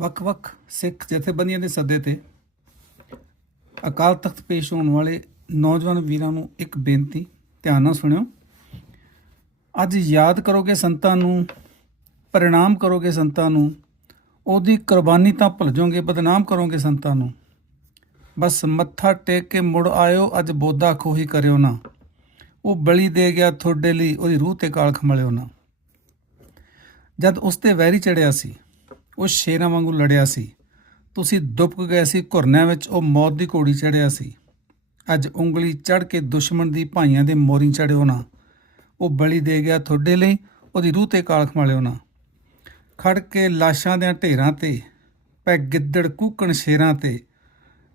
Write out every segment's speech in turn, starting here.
ਵੱਖ-ਵੱਖ ਸਿੱਖ ਜਥੇਬੰਦੀਆਂ ਦੇ ਸੱਦੇ ਤੇ ਅਕਾਲ ਤਖਤ ਪੇਸ਼ ਹੋਣ ਵਾਲੇ ਨੌਜਵਾਨ ਵੀਰਾਂ ਨੂੰ ਇੱਕ ਬੇਨਤੀ, ਧਿਆਨ ਨਾਲ ਸੁਣਿਓ। ਅੱਜ ਯਾਦ ਕਰੋਗੇ ਸੰਤਾਂ ਨੂੰ, ਪ੍ਰਣਾਮ ਕਰੋਗੇ ਸੰਤਾਂ ਨੂੰ, ਉਹਦੀ ਕੁਰਬਾਨੀ ਤਾਂ ਭੁੱਲ ਜਾਓਗੇ ਬਦਨਾਮ ਕਰੋਗੇ ਸੰਤਾਂ ਨੂੰ। ਬਸ ਮੱਥਾ ਟੇਕ ਕੇ ਮੁੜ ਆਇਓ, ਅੱਜ ਬੋਧਾ ਖੋਹੀ ਕਰਿਓ ਨਾ। ਉਹ ਬਲੀ ਦੇ ਗਿਆ ਤੁਹਾਡੇ ਲਈ, ਉਹਦੀ ਰੂਹ ਤੇ ਕਾਲ ਖਮਲਿਓ ਨਾ। ਜਦ ਉਸ ਤੇ ਵੈਰੀ ਚੜਿਆ ਸੀ ਉਹ ਸ਼ੇਰਾਂ ਵਾਂਗੂ ਲੜਿਆ ਸੀ। ਤੁਸੀਂ ਦੁਪਕ ਗਏ ਸੀ ਘੁਰਨਿਆਂ ਵਿੱਚ ਉਹ ਮੌਤ ਦੀ ਘੋੜੀ ਚੜਿਆ ਸੀ। ਅੱਜ ਉਂਗਲੀ ਚੜ ਕੇ ਦੁਸ਼ਮਣ ਦੀ ਭਾਈਆਂ ਦੇ ਮੋਰੀ ਚੜਿਓ ਨਾ। ਉਹ ਬਲੀ ਦੇ ਗਿਆ ਤੁਹਾਡੇ ਲਈ, ਉਹਦੀ ਰੂਹ ਤੇ ਕਾਲਖ ਮਾਲਿਓ ਨਾ। ਖੜ ਕੇ ਲਾਸ਼ਾਂ ਦੇ ਢੇਰਾਂ ਤੇ, ਪੈ ਗਿੱਦੜ ਕੂਕਣ ਸ਼ੇਰਾਂ ਤੇ।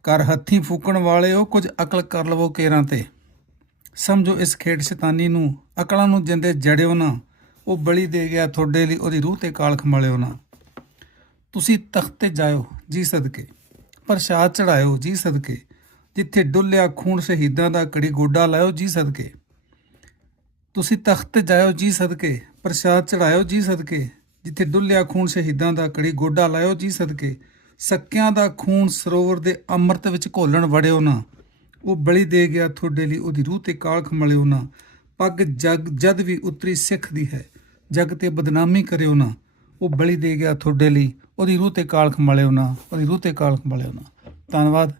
ਕਰ ਹੱਥੀ ਫੂਕਣ ਵਾਲਿਓ ਕੁਝ ਅਕਲ ਕਰ ਲਵੋ ਕੇਰਾਂ ਤੇ। ਸਮਝੋ ਇਸ ਖੇਡ ਸ਼ੈਤਾਨੀ ਨੂੰ, ਅਕਲਾਂ ਨੂੰ ਜਿੰਦੇ ਜੜਿਓ ਨਾ। ਉਹ ਬਲੀ ਦੇ ਗਿਆ ਤੁਹਾਡੇ ਲਈ, ਉਹਦੀ ਰੂਹ ਤੇ ਕਾਲਖ ਮਾਲਿਓ ਨਾ। ਤੁਸੀਂ ਤਖਤ ਤੇ ਜਾਇਓ ਜੀ ਸਦਕੇ, ਪ੍ਰਸ਼ਾਦ ਚੜਾਇਓ ਜੀ ਸਦਕੇ, ਜਿੱਥੇ ਡੁੱਲਿਆ ਖੂਨ ਸ਼ਹੀਦਾਂ ਦਾ ਕੜੀ ਗੋਡਾ ਲਾਇਓ ਜੀ ਸਦਕੇ। ਤੁਸੀਂ ਤਖਤ ਤੇ ਜਾਇਓ ਜੀ ਸਦਕੇ, ਪ੍ਰਸ਼ਾਦ ਚੜਾਇਓ ਜੀ ਸਦਕੇ, ਜਿੱਥੇ ਡੁੱਲਿਆ ਖੂਨ ਸ਼ਹੀਦਾਂ ਦਾ ਕੜੀ ਗੋਡਾ ਲਾਇਓ ਜੀ ਸਦਕੇ। ਸੱਕਿਆਂ ਦਾ ਖੂਨ ਸਰੋਵਰ ਦੇ ਅੰਮ੍ਰਿਤ ਵਿੱਚ ਘੋਲਣ ਵੜਿਓ ਨਾ, ਉਹ ਬਲੀ ਦੇ ਗਿਆ ਤੁਹਾਡੇ ਲਈ ਉਹਦੀ ਰੂਹ ਤੇ ਕਾਲ ਖਮਲਿਓ ਨਾ। ਪੱਗ ਜਗ, ਜਦ ਵੀ ਉਤਰੀ ਸਿੱਖ ਦੀ ਹੈ, ਜਗ ਤੇ ਬਦਨਾਮੀ ਕਰਿਓ ਨਾ, ਉਹ ਬਲੀ ਦੇ ਗਿਆ ਤੁਹਾਡੇ ਲਈ ਉਹਦੀ ਰੂਹ ਤੇ ਕਾਲ ਖਮਲਿਓ ਨਾ ਉਹਦੀ ਰੂਹ ਤੇ ਕਾਲ ਖਮਲਿਓ ਨਾ। ਧੰਨਵਾਦ।